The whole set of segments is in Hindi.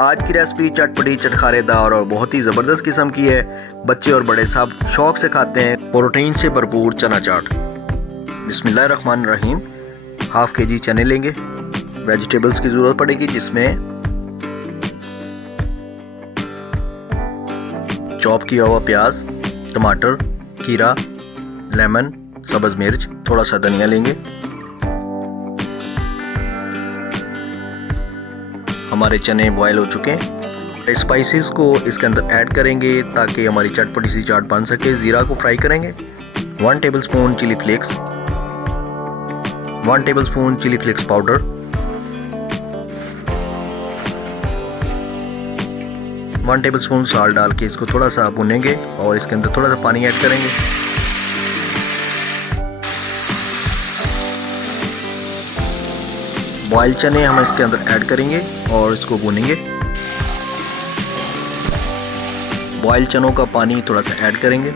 आज की रेसिपी चटपटी चटखारेदार और बहुत ही ज़बरदस्त किस्म की है। बच्चे और बड़े सब शौक से खाते हैं। प्रोटीन से भरपूर चना चाट। बिस्मिल्लाहिर्रहमानिर्रहीम। हाफ केजी चने लेंगे। वेजिटेबल्स की ज़रूरत पड़ेगी जिसमें चॉप किया हुआ प्याज, टमाटर, खीरा, लेमन, सब्ज़ मिर्च, थोड़ा सा धनिया लेंगे। हमारे चने बॉयल हो चुके हैं। स्पाइसेस को इसके अंदर ऐड करेंगे ताकि हमारी चटपटी सी चाट बन सके। ज़ीरा को फ्राई करेंगे। 1 tablespoon chilli flakes, 1 tablespoon chilli flakes powder, 1 tablespoon salt डाल के इसको थोड़ा सा भुनेंगे और इसके अंदर थोड़ा सा पानी ऐड करेंगे। बॉयल चने हम इसके अंदर ऐड करेंगे और इसको भूनेंगे। बॉयल चनों का पानी थोड़ा सा ऐड करेंगे।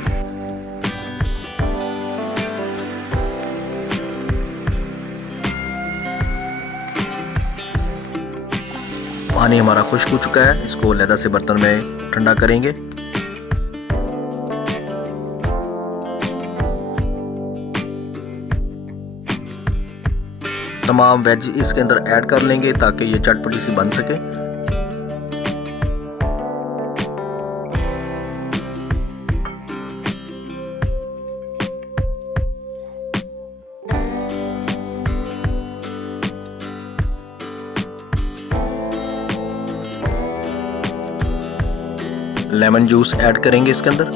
पानी हमारा खुश्क हो चुका है। इसको अलग से बर्तन में ठंडा करेंगे। तमाम वेज इसके अंदर ऐड कर लेंगे ताकि ये चटपटी सी बन सके। लेमन जूस ऐड करेंगे इसके अंदर।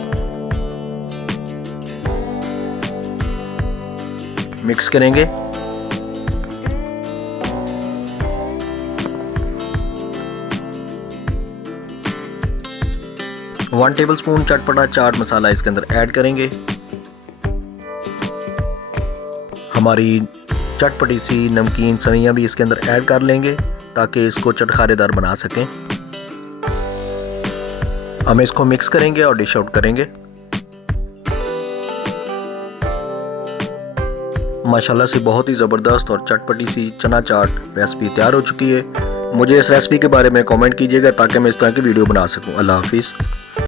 मिक्स करेंगे। वन टेबलस्पून चटपटा चाट मसाला इसके अंदर ऐड करेंगे। हमारी चटपटी सी नमकीन सवैयाँ भी इसके अंदर ऐड कर लेंगे ताकि इसको चटखारेदार बना सकें। हम इसको मिक्स करेंगे और डिश आउट करेंगे। माशाल्लाह से बहुत ही ज़बरदस्त और चटपटी सी चना चाट रेसिपी तैयार हो चुकी है। मुझे इस रेसिपी के बारे में कमेंट कीजिएगा ताकि मैं इस तरह की वीडियो बना सकूं। अल्लाह हाफिज़।